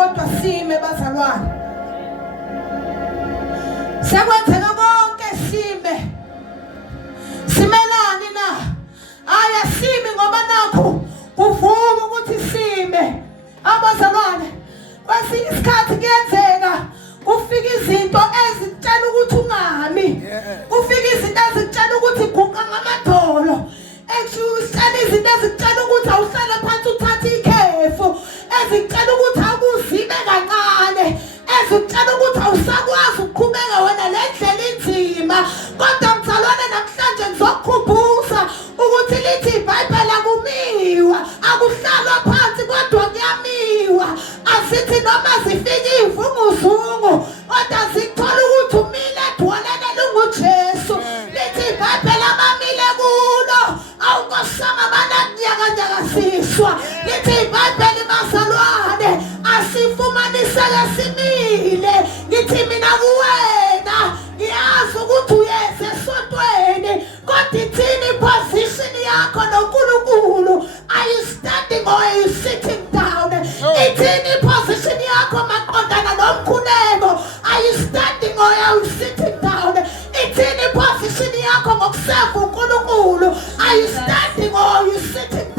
kodwa sime bazalwane. Sekwenzeka konke sime. Simelani na? Aya sime ngoba nakho kuvuma ukuthi sime. Abazalwane, kwesinye isikhathi kuyenzeka ufika izinto ezitshela ukuthi ungami. Ufika izinto ezitshela ukuthi guqa ngamadolo. Ekutshela izinto ezitshela ukuthi awuhlale phansi uthathe ikhefu. Ezitshela ukuthi akuzime kancane. Ezitshela ukuthi awusakwazi ukuqhubeka wena le ndlela inzima. Kodwa mzalwane, namhlanje ngizokukhumbuza ukuthi lithi iBhayibheli akumiwa, akuhlalwa phansi kodwa kuyamiwa. Asithi noma zifika ivunguzungu kodwa zithola ukuthi umile edwaleni elinguJesu. Lithi iBhayibheli abamile kulo awukosanga bananyakanyakasiswa. Lithi iBhayibheli bazalwane asifumaniseke simile. Lithi mina kuwena ngiyazi ukuthi uyeze esontweni kodwa ithini position yakho noNkulunkulu? Are you standing or are you sitting down? Ithini position yakho maqondana nomkhuleko? Are you standing or are you sitting down? Ithini position yakho ngokuseva uNkulunkulu? Are you standing or are you sitting